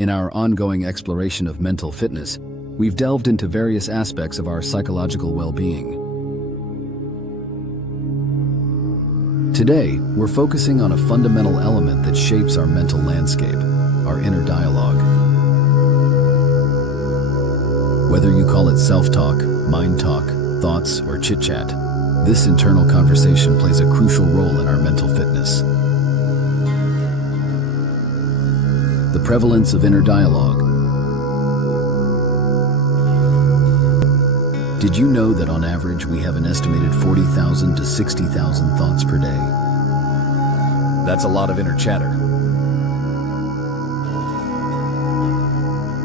In our ongoing exploration of mental fitness, we've delved into various aspects of our psychological well-being. Today, we're focusing on a fundamental element that shapes our mental landscape, our inner dialogue. Whether you call it self-talk, mind talk, thoughts, or chitchat, this internal conversation plays a crucial role in our mental fitness. The prevalence of inner dialogue. Did you know that on average we have an estimated 40,000 to 60,000 thoughts per day? That's a lot of inner chatter.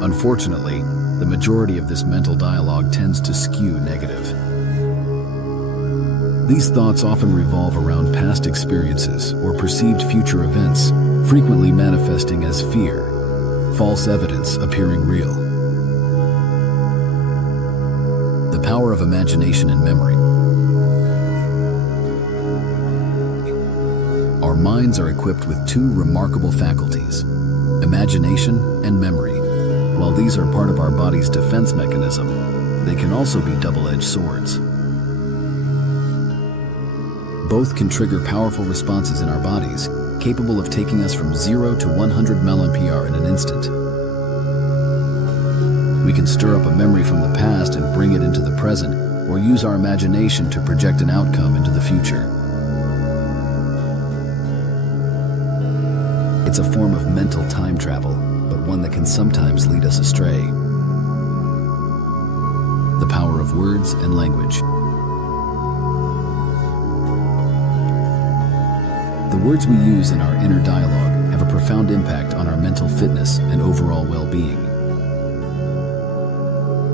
Unfortunately, the majority of this mental dialogue tends to skew negative. These thoughts often revolve around past experiences or perceived future events, frequently manifesting as fear, false evidence appearing real. The power of imagination and memory. Our minds are equipped with two remarkable faculties, imagination and memory. While these are part of our body's defense mechanism, they can also be double-edged swords. Both can trigger powerful responses in our bodies, capable of taking us from 0 to 100 mph in an instant. We can stir up a memory from the past and bring it into the present, or use our imagination to project an outcome into the future. It's a form of mental time travel, but one that can sometimes lead us astray. The power of words and language. The words we use in our inner dialogue have a profound impact on our mental fitness and overall well-being.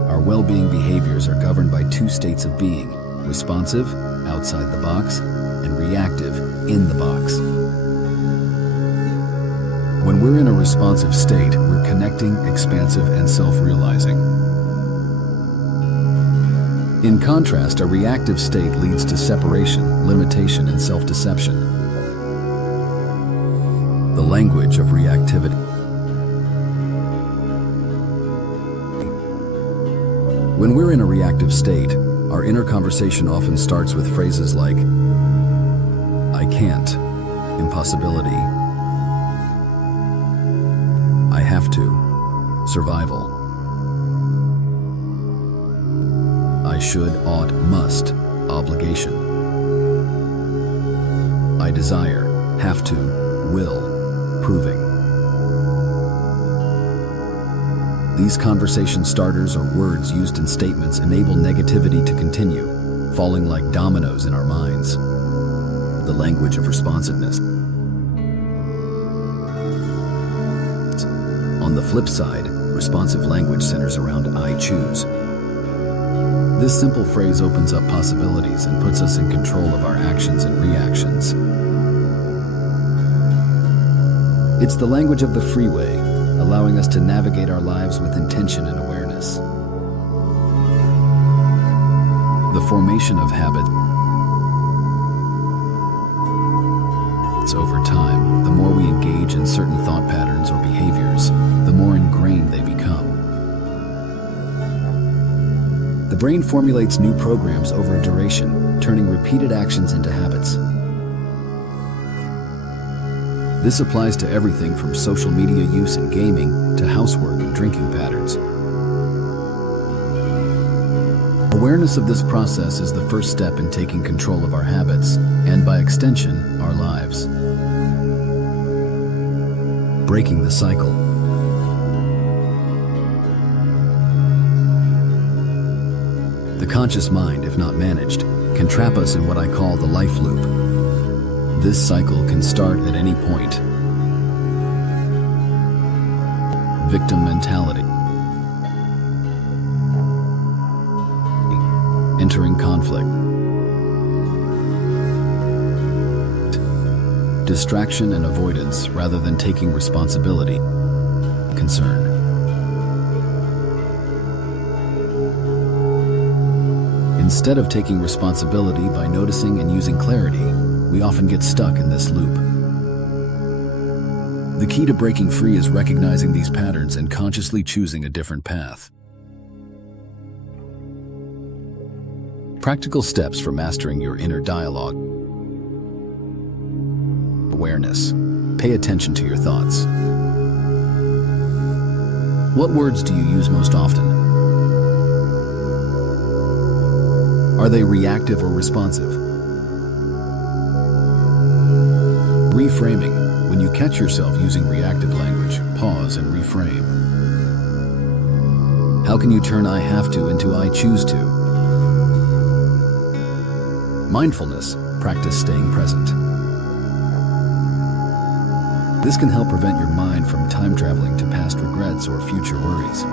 Our well-being behaviors are governed by two states of being: responsive, outside the box, and reactive, in the box. When we're in a responsive state, we're connecting, expansive, and self-realizing. In contrast, a reactive state leads to separation, limitation, and self-deception. The language of reactivity. When we're in a reactive state, our inner conversation often starts with phrases like, "I can't," "impossibility," "I have to," "survival," "I should," "ought," "must," "obligation," "I desire," "have to," "will," "proving." These conversation starters or words used in statements enable negativity to continue, falling like dominoes in our minds. The language of responsiveness. On the flip side, responsive language centers around "I choose." This simple phrase opens up possibilities and puts us in control of our actions and reactions. It's the language of the freeway, allowing us to navigate our lives with intention and awareness. The formation of habits. Over time, the more we engage in certain thought patterns or behaviors, the more ingrained they become. The brain formulates new programs over a duration, turning repeated actions into habits. This applies to everything from social media use and gaming to housework and drinking patterns. Awareness of this process is the first step in taking control of our habits, and by extension, our lives. Breaking the cycle. The conscious mind, if not managed, can trap us in what I call the life loop. This cycle can start at any point. Victim mentality. Entering conflict. Distraction and avoidance rather than taking responsibility. Concern. Instead of taking responsibility by noticing and using clarity, we often get stuck in this loop. The key to breaking free is recognizing these patterns and consciously choosing a different path. Practical steps for mastering your inner dialogue. Awareness. Pay attention to your thoughts. What words do you use most often? Are they reactive or responsive? Reframing. When you catch yourself using reactive language, pause and reframe. How can you turn "I have to" into "I choose to"? Mindfulness. Practice staying present. This can help prevent your mind from time traveling to past regrets or future worries.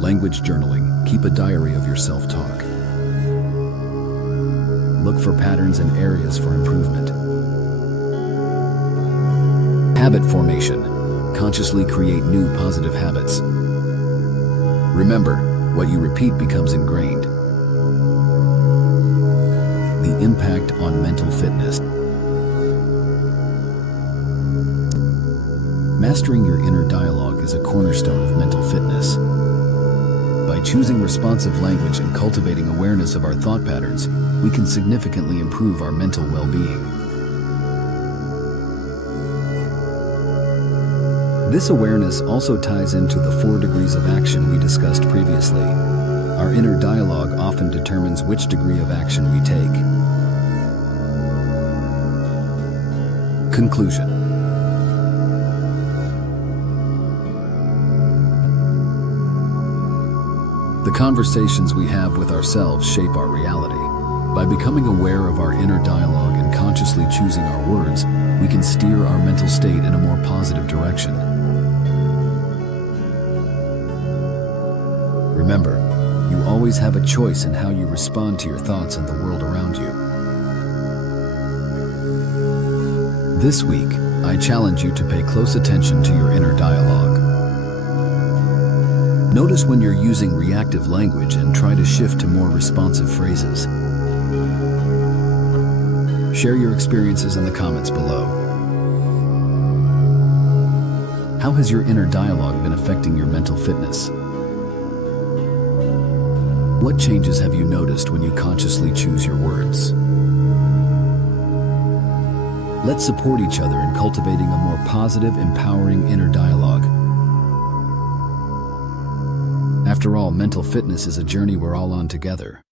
Language journaling. Keep a diary of your self-talk. Look for patterns and areas for improvement. Habit formation. Consciously create new positive habits. Remember, what you repeat becomes ingrained. The impact on mental fitness. Mastering your inner dialogue is a cornerstone of mental fitness. By choosing responsive language and cultivating awareness of our thought patterns, we can significantly improve our mental well-being. This awareness also ties into the 4 degrees of action we discussed previously. Our inner dialogue often determines which degree of action we take. Conclusion. The conversations we have with ourselves shape our reality. By becoming aware of our inner dialogue and consciously choosing our words, we can steer our mental state in a more positive direction. Remember, you always have a choice in how you respond to your thoughts and the world around you. This week, I challenge you to pay close attention to your inner dialogue. Notice when you're using reactive language and try to shift to more responsive phrases. Share your experiences in the comments below. How has your inner dialogue been affecting your mental fitness? What changes have you noticed when you consciously choose your words? Let's support each other in cultivating a more positive, empowering inner dialogue. After all, mental fitness is a journey we're all on together.